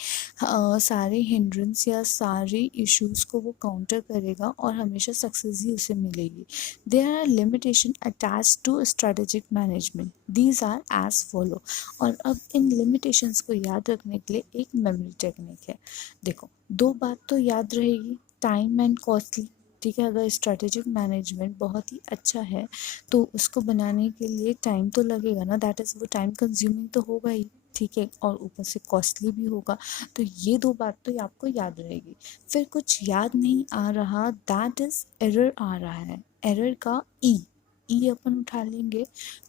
सारे हिंड्रेंस या सारे इश्यूज को वो काउंटर करेगा और हमेशा सक्सेस ही उसे मिलेगी। There are limitation attached to strategic management, these are as follow. और अब इन लिमिटेशंस को याद रखने के लिए एक मेमोरी टेक्निक है। देखो, 2 बात तो याद रहेगी, टाइम एंड कॉस्टली। ठीक है, अगर स्ट्रेटेजिक मैनेजमेंट बहुत ही अच्छा है तो उसको बनाने के लिए टाइम तो लगेगा ना, दैट इज़ वो टाइम कंज्यूमिंग तो होगा ही। ठीक है, और ऊपर से कॉस्टली भी होगा। तो ये 2 बात तो आपको याद रहेगी। फिर कुछ याद नहीं आ रहा, दैट इज़ एरर आ रहा है। एरर का ई अपन उठा लेंगे।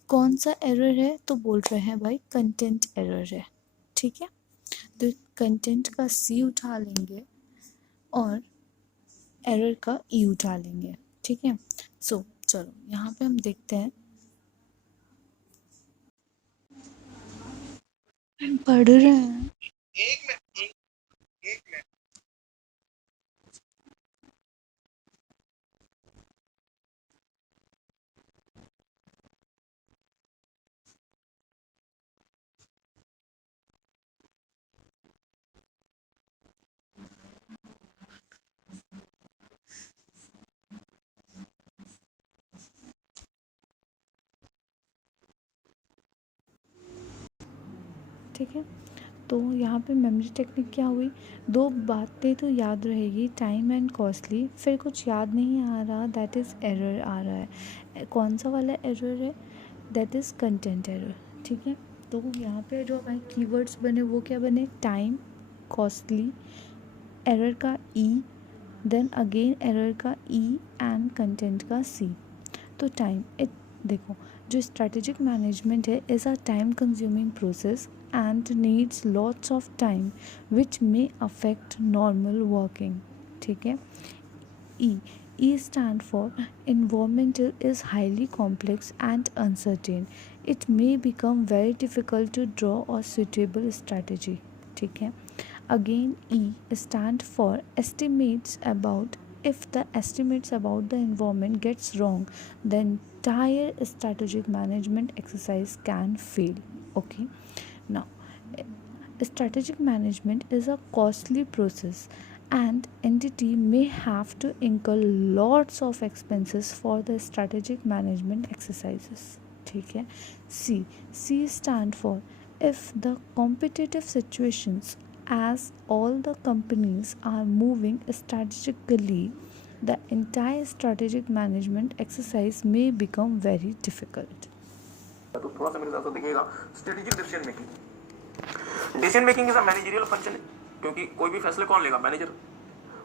कौन सा एरर है? तो बोल रहे हैं भाई कंटेंट एरर है। ठीक है, तो कंटेंट का C उठा लेंगे और एरर का E उठा लेंगे। ठीक है, सो चलो यहाँ पे हम देखते हैं, हम पढ़ रहे हैं। ठीक है, तो यहाँ पे मेमोरी टेक्निक क्या हुई? 2 बातें तो याद रहेगी, टाइम एंड कॉस्टली। फिर कुछ याद नहीं आ रहा, दैट इज़ एरर आ रहा है। कौन सा वाला एरर है? That is content error. ठीक है, तो यहाँ पे जो हमारे कीवर्ड्स बने वो क्या बने? टाइम, कॉस्टली, एरर का E, देन अगेन एरर का E एंड कंटेंट का C। तो टाइम देखो, जो स्ट्रेटेजिक मैनेजमेंट है is a time consuming process and needs lots of time which may affect normal working. ठीक है, E stand for environmental is highly complex and uncertain. It may become very difficult to draw a suitable strategy. ठीक है, again E stand for estimates about, if the estimates about the environment gets wrong, the entire strategic management exercise can fail. Okay, now strategic management is a costly process and entity may have to incur lots of expenses for the strategic management exercises. ठीक है. C stand for if the competitive situations, as all the companies are moving strategically, the entire strategic management exercise may become very difficult. तो थोड़ा सा मेरे साथ देखिएगा. Strategic decision making is a managerial function, क्योंकि कोई भी फैसले कौन लेगा? Manager.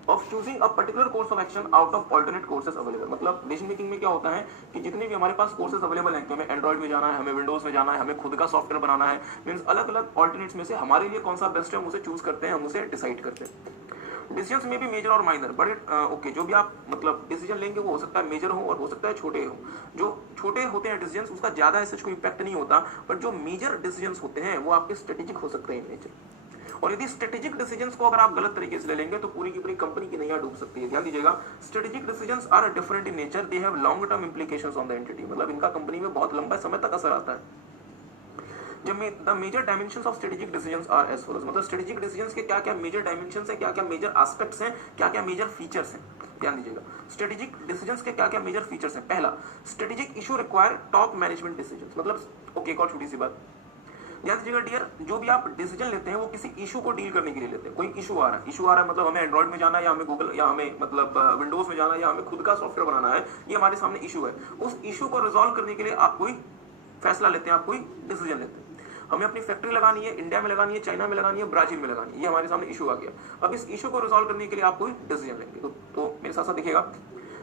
Of choosing a particular course of action out of alternate courses available. मतलब डिसीजन मेकिंग में क्या होता है कि जितने भी हमारे पास कोर्सेज अवेलेबल हैं कि हमें एंड्रॉइड में जाना है, हमें विंडोज में जाना है, हमें खुद का सॉफ्टवेयर बनाना है, मीन्स अलग अलग ऑल्टरनेट्स में से हमारे लिए कौन सा बेस्ट है हम उसे चूज करते हैं, हम उसे डिसाइड करते हैं. डिसीजन में भी मेजर और माइनर, बड़े ओके जो भी आप मतलब डिसीजन लेंगे वो हो सकता है मेजर हो और हो सकता है छोटे हो. जो छोटे होते हैं डिसीजन उसका ज्यादा ऐसा कोई इम्पैक्ट नहीं होता, बट जो मेजर डिसीजन होते हैं वो आपके स्ट्रेटेजिक हो सकते हैं नेचर. और यदि स्ट्रेटेजिक डिसीजंस को अगर आप गलत तरीके से ले लेंगे तो पूरी की पूरी कंपनी की नैया डूब सकती है. ध्यान दीजिएगा, strategic decisions are different in nature, they have long term implications on the entity. मतलब इनका कंपनी में बहुत लंबा समय तक असर आता है. जब the major dimensions of strategic decisions are as follows. मतलब स्ट्रेटेजिक डिसीजंस के क्या क्या मेजर डायमेंशंस हैं, क्या क्या मेजर एस्पेक्ट्स हैं, क्या क्या मेजर फीचर्स हैं. ध्यान दीजिएगा, स्ट्रेटेजिक डिसीजंस के क्या क्या मेजर फीचर्स हैं. पहला, strategic issue require top management decisions. मतलब ओके, एक और छोटी सी बात ध्यान दीजिएगा डियर, जो भी आप डिसीजन लेते हैं वो किसी इशू को डील करने के लिए लेते हैं. कोई इशू आ रहा है, मतलब हमें एंड्रॉइड में जाना है या हमें गूगल या हमें मतलब विंडोज में जाना है या हमें खुद का सॉफ्टवेयर बनाना है, ये हमारे सामने इशू है. उस इशू को रिजॉल्व करने के लिए आप कोई फैसला लेते हैं, आप कोई डिसीजन लेते हैं. हमें अपनी फैक्ट्री लगानी है, इंडिया में लगानी है, चाइना में लगानी है, ब्राजील में लगानी है, ये हमारे सामने इशू आ गया. अब इस इशू को रिजॉल्व करने के लिए आप कोई डिसीजन लेंगे. तो मेरे साथ साथ देखिएगा,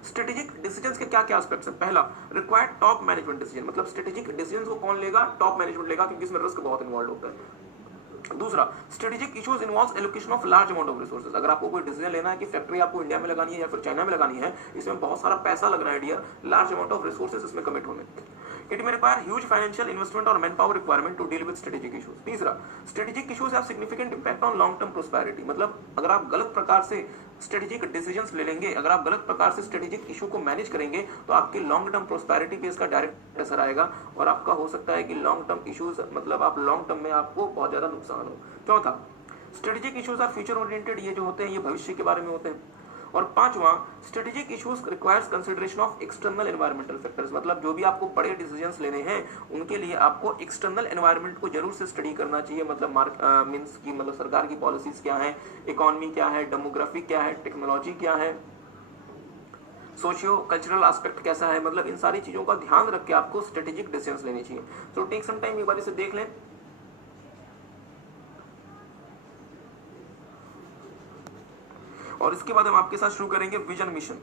स्ट्रेटेजिक डिसीजंस के क्या क्या एस्पेक्ट्स हैं. पहला, रिक्वायर्ड टॉप मैनेजमेंट डिसीजन. मतलब स्ट्रेटेजिक डिसीजंस को कौन लेगा? टॉप मैनेजमेंट लेगा, क्योंकि इसमें रिस्क बहुत इन्वॉल्व होता है. दूसरा, strategic issues involves allocation of large amount of resources. अगर आपको कोई डिसीजन लेना है कि फैक्ट्री आपको इंडिया में लगानी है या फिर चाइना में लगानी है, इसमें बहुत सारा पैसा लग रहा है dear, large amount of resources इसमें कमिट होने. इट में रिक्वायर ह्यूज फाइनेंशियल इन्वेस्टमेंट और man power requirement to deal with strategic issues. तीसरा, strategic issues have significant impact on long term prosperity. मतलब अगर आप गलत प्रकार से स्ट्रेटेजिक डिसीजंस ले लेंगे, अगर आप गलत प्रकार से स्ट्रेटेजिक इशू को मैनेज करेंगे तो आपकी लॉन्ग टर्म प्रोस्पेरिटी पे इसका डायरेक्ट असर आएगा और आपका हो सकता है कि लॉन्ग टर्म इश्यूज मतलब आप लॉन्ग टर्म में आपको बहुत ज्यादा नुकसान हो. चौथा, strategic issues are future oriented. ये जो होते हैं ये भविष्य के बारे में होते हैं. और पांचवा, strategic issues requires consideration of external environmental factors. मतलब जो भी आपको बड़े डिसीजंस लेने हैं उनके लिए आपको एक्सटर्नल एनवायरमेंट को जरूर से स्टडी करना चाहिए. मतलब मींस की मतलब सरकार की पॉलिसीज क्या है, इकोनॉमी क्या है, डेमोग्राफी क्या है, टेक्नोलॉजी क्या है, सोशियो कल्चरल एस्पेक्ट कैसा है. मतलब इन सारी चीजों का ध्यान रख के आपको स्ट्रेटेजिक डिसीजंस लेने चाहिए. तो टेक सम टाइम, एक बार इसे देख लें. और इसके बाद हम आपके साथ शुरू करेंगे विजन मिशन.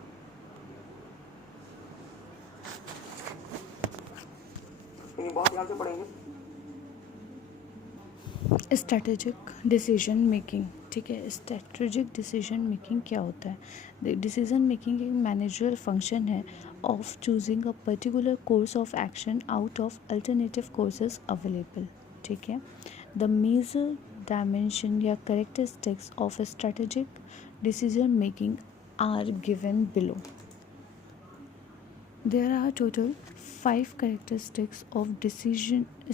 बहुत ध्यान से पढ़ेंगे. Strategic decision making. ठीक है, स्ट्रैटेजिक डिसीजन मेकिंग क्या होता है? डिसीजन मेकिंग एक मैनेजरियल फंक्शन है of choosing a particular course of action out of alternative courses available. ठीक है, द मेजर डायमेंशन या characteristics of strategic decision making are given below. There are total 5 characteristics of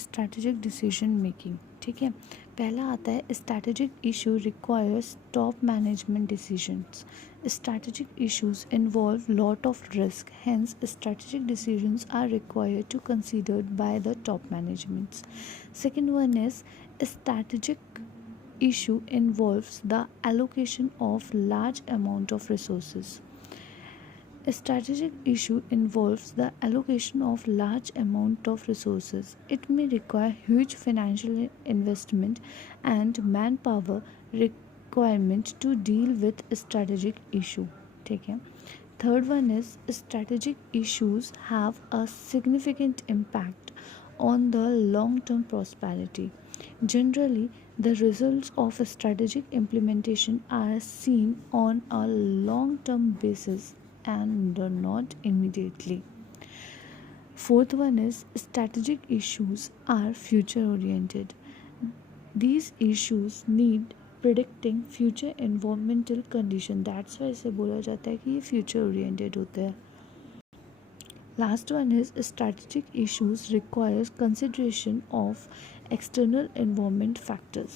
strategic decision making. ठीक है, पहला आता है strategic issue requires top management decisions. Strategic issues involve lot of risk, hence strategic decisions are required to considered by the top managements. Second one is strategic issue involves the allocation of large amount of resources. A strategic issue involves the allocation of large amount of resources. It may require huge financial investment and manpower requirement to deal with a strategic issue. ठीक है. Third one is strategic issues have a significant impact on the long-term prosperity. Generally, the results of a strategic implementation are seen on a long-term basis and not immediately. Fourth one is strategic issues are future-oriented. These issues need predicting future environmental condition. That's why इसे बोला जाता है कि ये future-oriented होते हैं. Last one is strategic issues requires consideration of external environment factors.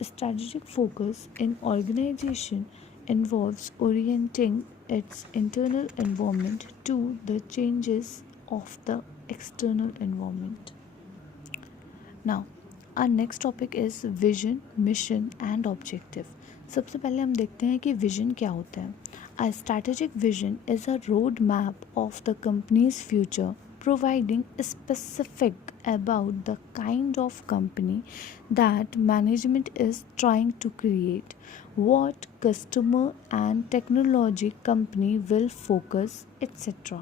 Strategic focus in organization involves orienting its internal environment to the changes of the external environment. Now, our next topic is vision, mission and objective. सबसे पहले हम देखते हैं कि vision क्या होता है. A strategic vision is a roadmap of the company's future, providing specific about the kind of company that management is trying to create, what customer and technology company will focus, etc.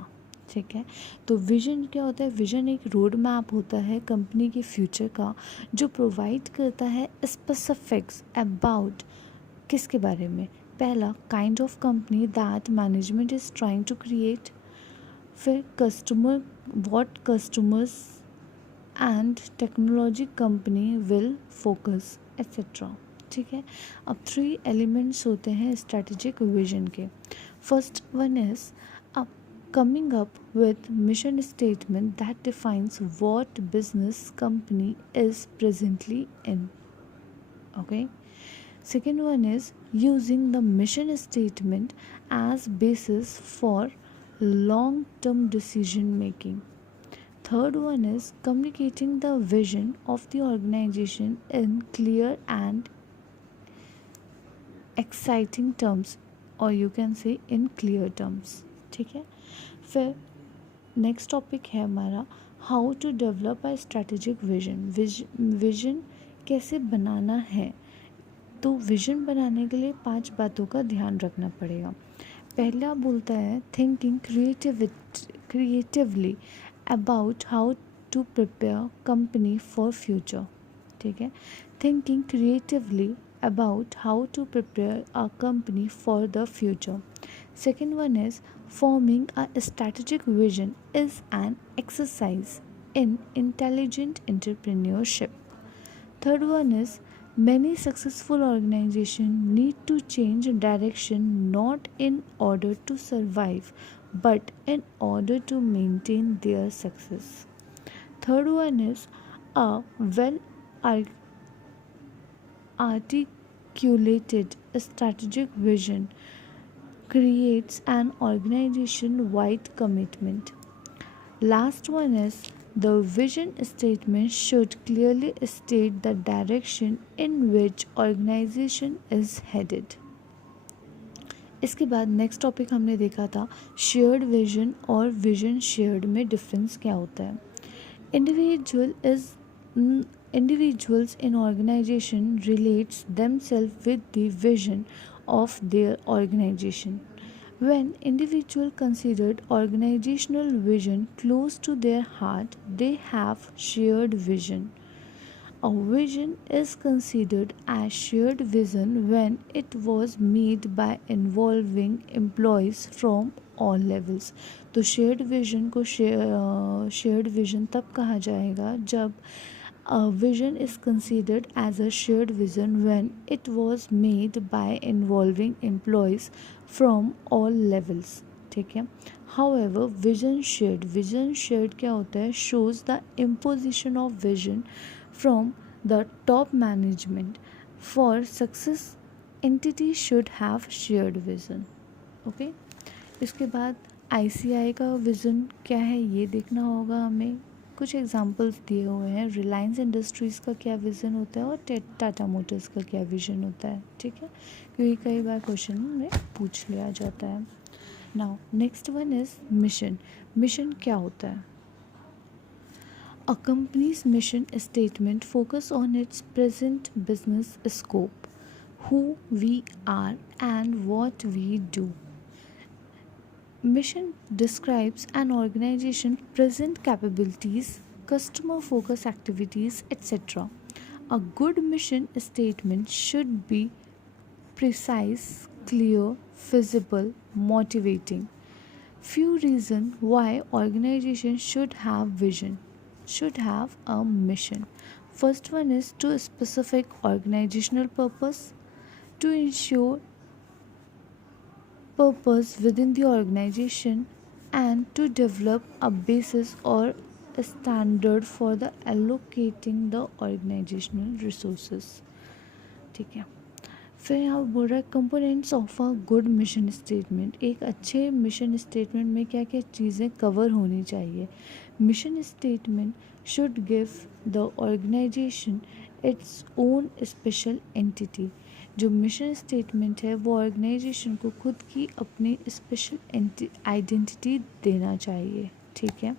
ठीक है. तो vision क्या होता है? Vision एक road map होता है company के फ्यूचर का, जो प्रोवाइड करता है स्पेसिफिक्स अबाउट किसके बारे में. पहला, kind of company that management is trying to create. फिर customer, what customers and technology company will focus, etcetera. ठीक है. अब 3 एलिमेंट्स होते हैं स्ट्रेटेजिक विजन के. First one is coming up with mission statement that defines what business company is presently in. Okay. Second one is using the mission statement as basis for long term decision making. Third one is communicating the vision of the organization in clear and exciting terms, or you can say in clear terms. ठीक है. फिर next topic है हमारा how to develop a strategic vision. Vision कैसे बनाना है. तो vision बनाने के लिए 5 बातों का ध्यान रखना पड़ेगा. पहला बोलता है thinking creatively about how to prepare company for future. ठीक है. Thinking creatively about how to prepare a company for the future. Second one is forming a strategic vision is an exercise in intelligent entrepreneurship. Third one is many successful organizations need to change direction not in order to survive but in order to maintain their success. Third one is a well articulated strategic vision creates an organization wide commitment. Last one is the vision statement should clearly state the direction in which organization is headed. इसके बाद next topic हमने देखा था shared vision और vision shared में difference क्या होता है. Individuals in organization relates themselves with the vision of their organization. When individual considered organizational vision close to their heart, they have shared vision. A vision is considered as shared vision when it was made by involving employees from all levels. तो shared vision को shared vision तब कहा जाएगा जब a vision is considered as a shared vision when it was made by involving employees from all levels. ठीक है. However, vision shared क्या होता है? shows the imposition of vision from the top management. For success, entities should have shared vision. Okay. इसके बाद ICI का vision क्या है ये देखना होगा हमें. कुछ एग्जांपल्स दिए हुए हैं. रिलायंस इंडस्ट्रीज़ का क्या विज़न होता है और टाटा मोटर्स का क्या विज़न होता है. ठीक है, क्योंकि कई बार क्वेश्चन में पूछ लिया जाता है. Now next one is mission. Mission क्या होता है? A company's mission statement focus on its present business scope, who we are and what we do. Mission describes an organization's present capabilities, customer focus activities, etc. A good mission statement should be precise, clear, feasible, motivating. Few reasons why organizations should have vision, should have a mission. First one is to specific organizational purpose, to ensure purpose within the organization and to develop a basis or a standard for the allocating the organizational resources. ठीक है. फिर यहाँ बोल रहा है components of a good mission statement. एक अच्छे mission statement में क्या क्या चीज़ें कवर होनी चाहिए। Mission statement should give the organisation its own special entity. जो मिशन स्टेटमेंट है वो ऑर्गेनाइजेशन को खुद की अपनी स्पेशल आइडेंटिटी देना चाहिए, ठीक है।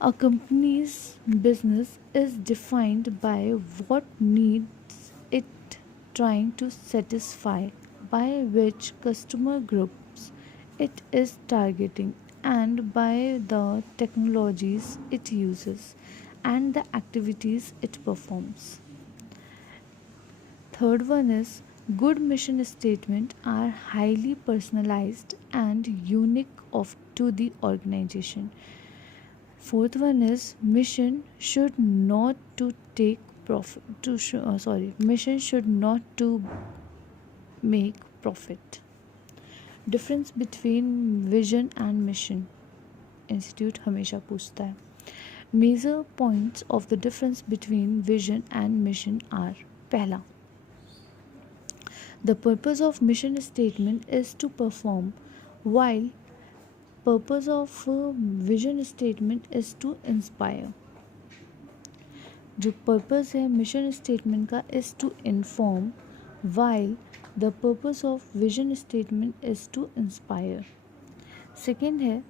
A company's business is defined by what needs it trying to satisfy, by which customer groups it is targeting, and by the technologies it uses and the activities it performs. Third one is good mission statement are highly personalized and unique of to the organization. Fourth one is mission should not to take profit to mission should not to make profit. Difference between vision and mission institute हमेशा पूछता है। Major points of the difference between vision and mission are. पहला, the purpose of mission statement is to perform, while purpose of vision statement is to inspire. जो purpose है mission statement का is to inform, while the purpose of vision statement is to inspire. Second है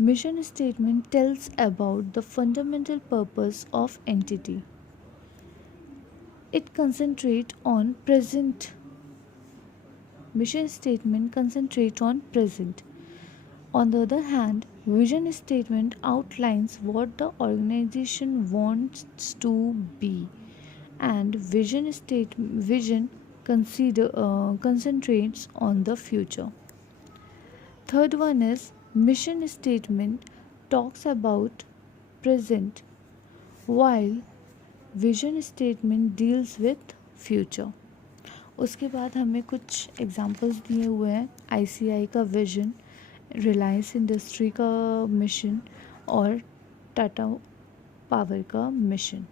mission statement tells about the fundamental purpose of entity. It concentrate on present. Mission statement concentrate on present. On the other hand, vision statement outlines what the organization wants to be, and vision concentrates on the future. Third one is mission statement talks about present, while vision statement deals with future. उसके बाद हमें कुछ examples दिए हुए हैं। ICI का vision, Reliance industry का mission और टाटा पावर का मिशन,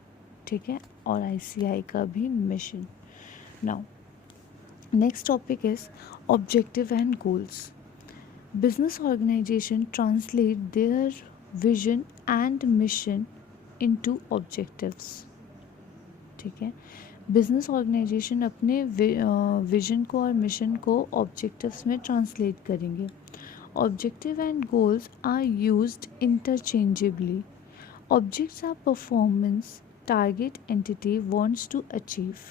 ठीक है, और ICI का भी mission. Now next topic is objective and goals. Business organisation translate their vision and mission into objectives, ठीक है। बिजनेस ऑर्गेनाइजेशन अपने विजन को और मिशन को ऑब्जेक्टिव्स में ट्रांसलेट करेंगे। Objective and goals are used interchangeably. Objects are performance target entity wants to achieve.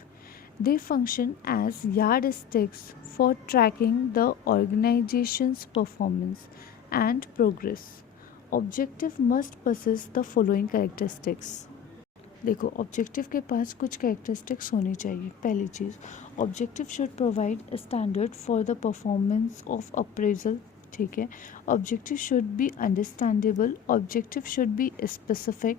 They function as yardsticks for tracking the organization's performance and progress. Objective must possess the following characteristics. देखो objective के पास कुछ characteristics होनी चाहिए। पहली चीज़, objective should provide a standard for the performance of appraisal, ठीक है। Objective should be understandable, objective should be specific,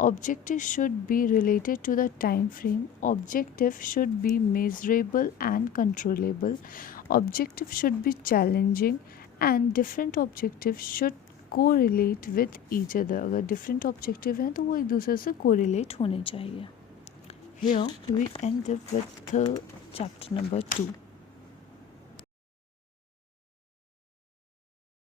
objective should be related to the time frame, objective should be measurable and controllable, objective should be challenging, and different objective should correlate with each other. अगर different objective हैं तो वो एक दूसरे से correlate होने चाहिए। Here we end with chapter number 2।